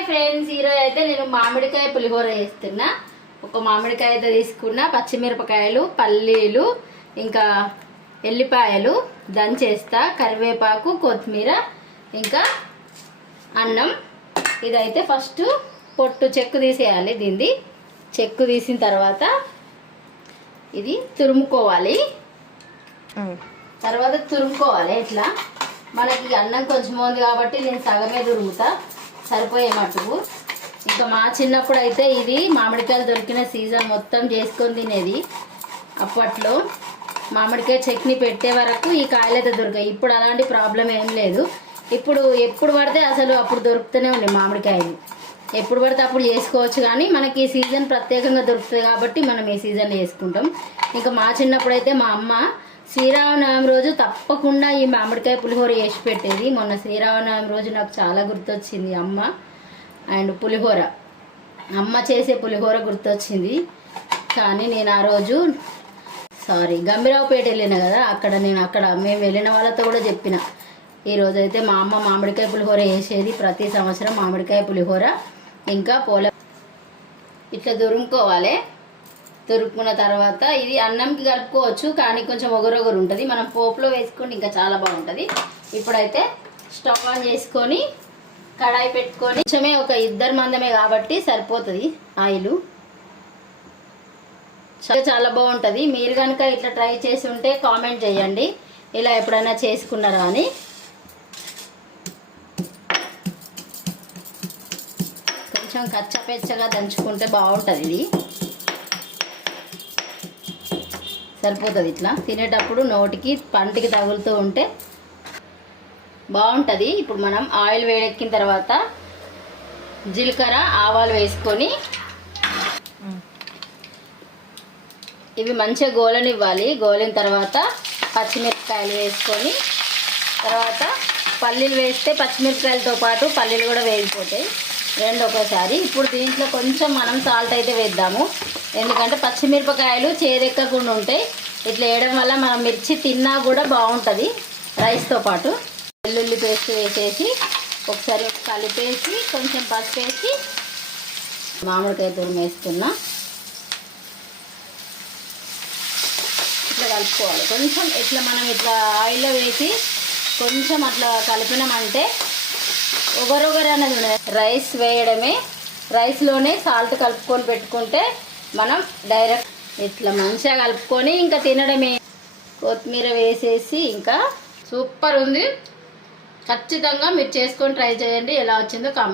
Hi friends, ఈరోజు అయితే నేను మామిడికాయ పులిహోర చేస్తున్నా. ఒక మామిడికాయ అయితే తీసుకున్నా, పచ్చిమిరపకాయలు, పల్లీలు, ఇంకా ఎల్లిపాయలు దంచేస్తా, కరివేపాకు, కొత్తిమీర, ఇంకా అన్నం. ఇదైతే ఫస్ట్ పొట్టు చెక్కు తీసేయాలి. దీన్ని చెక్కు తీసిన తర్వాత ఇది తురుముకోవాలి. ఇట్లా మనకి అన్నం కొంచెం ఉంది కాబట్టి నేను సగమే తురుముతా, సరిపోయే మటుకు. ఇంకా మా చిన్నప్పుడు అయితే ఇది మామిడికాయలు దొరికిన సీజన్ మొత్తం చేసుకొని తినేది. అప్పట్లో మామిడికాయ చట్నీ పెట్టే వరకు ఈ కాయలు అయితే దొరికాయి. ఇప్పుడు అలాంటి ప్రాబ్లం ఏం లేదు. ఇప్పుడు ఎప్పుడు పడితే అసలు అప్పుడు దొరుకుతూనే ఉన్నాయి మామిడికాయలు. ఎప్పుడు పడితే అప్పుడు చేసుకోవచ్చు, కానీ మనకి ఈ సీజన్ ప్రత్యేకంగా దొరుకుతుంది కాబట్టి మనం ఈ సీజన్లో చేసుకుంటాం. ఇంకా మా చిన్నప్పుడు అయితే మా అమ్మ శ్రీరామనవమి రోజు తప్పకుండా ఈ మామిడికాయ పులిహోర చేసి పెట్టేది. మొన్న శ్రీరామనవమి రోజు నాకు చాలా గుర్తొచ్చింది అమ్మ అండ్ పులిహోర. అమ్మ చేసే పులిహోర గుర్తొచ్చింది. కానీ నేను ఆ రోజు గంభీరావుపేట వెళ్ళిన కదా, అక్కడ మేము వెళ్ళిన వాళ్ళతో కూడా చెప్పిన, ఈరోజైతే మా అమ్మ మామిడికాయ పులిహోర వేసేది ప్రతి సంవత్సరం. మామిడికాయ పులిహోర ఇంకా ఇట్లా దురుముకోవాలి. తురుక్కున్న తర్వాత ఇది అన్నంకి కలుపుకోవచ్చు, కానీ కొంచెం ఒగరొగరు ఉంటుంది. మనం పోపులో వేసుకుంటే ఇంకా చాలా బాగుంటుంది. ఇప్పుడైతే స్టవ్ ఆన్ చేసుకొని కడాయి పెట్టుకొని, కొంచెమే ఒక 2 మందమే కాబట్టి సరిపోతుంది ఆయిల్. చాలా బాగుంటుంది. మీరు కనుక ఇట్లా ట్రై చేసి ఉంటే కామెంట్ చేయండి, ఇలా ఎప్పుడైనా చేసుకున్నారా అని. కొంచెం కచ్చపెచ్చగా దంచుకుంటే బాగుంటుంది. ఇది సరిపోతుంది. ఇట్లా తినేటప్పుడు నోటికి పంటికి తగులుతూ ఉంటే బాగుంటుంది. ఇప్పుడు మనం ఆయిల్ వేడెక్కిన తర్వాత జీలకర్ర, ఆవాలు వేసుకొని ఇవి మంచిగా గోలనివ్వాలి. గోలిన తర్వాత పచ్చిమిరపకాయలు వేసుకొని, తర్వాత పల్లీలు వేస్తే పచ్చిమిరపకాయలతో పాటు పల్లీలు కూడా వేగిపోతాయి, రెండు ఒకసారి. ఇప్పుడు దీంట్లో కొంచెం మనం సాల్ట్ అయితే వేద్దాము, ఎందుకంటే పచ్చిమిరపకాయలు చేదెక్కకుండా ఉంటాయి. ఇట్లా వేయడం వల్ల మనం మిర్చి తిన్నా కూడా బాగుంటుంది రైస్తో పాటు. వెల్లుల్లి పేస్ట్ వేసేసి ఒకసారి కలిపేసి కొంచెం పసుపు వేసి మామిడికాయ తురుము వేస్తున్నా. ఇట్లా కలుపుకోవాలి. కొంచెం ఇట్లా మనం ఇట్లా ఆయిల్లో వేసి కొంచెం అట్లా కలిపినామంటే ఒగరొగరు అనేది ఉండదు. రైస్ వేయడమే, రైస్లోనే సాల్ట్ కలుపుకొని పెట్టుకుంటే మనం డైరెక్ట్ ఇట్లా మంచిగా కలుపుకొని ఇంకా తినడమే. కొత్తిమీర వేసేసి ఇంకా సూపర్ ఉంది. ఖచ్చితంగా మీరు చేసుకొని ట్రై చేయండి. ఎలా వచ్చిందో కామెంట్.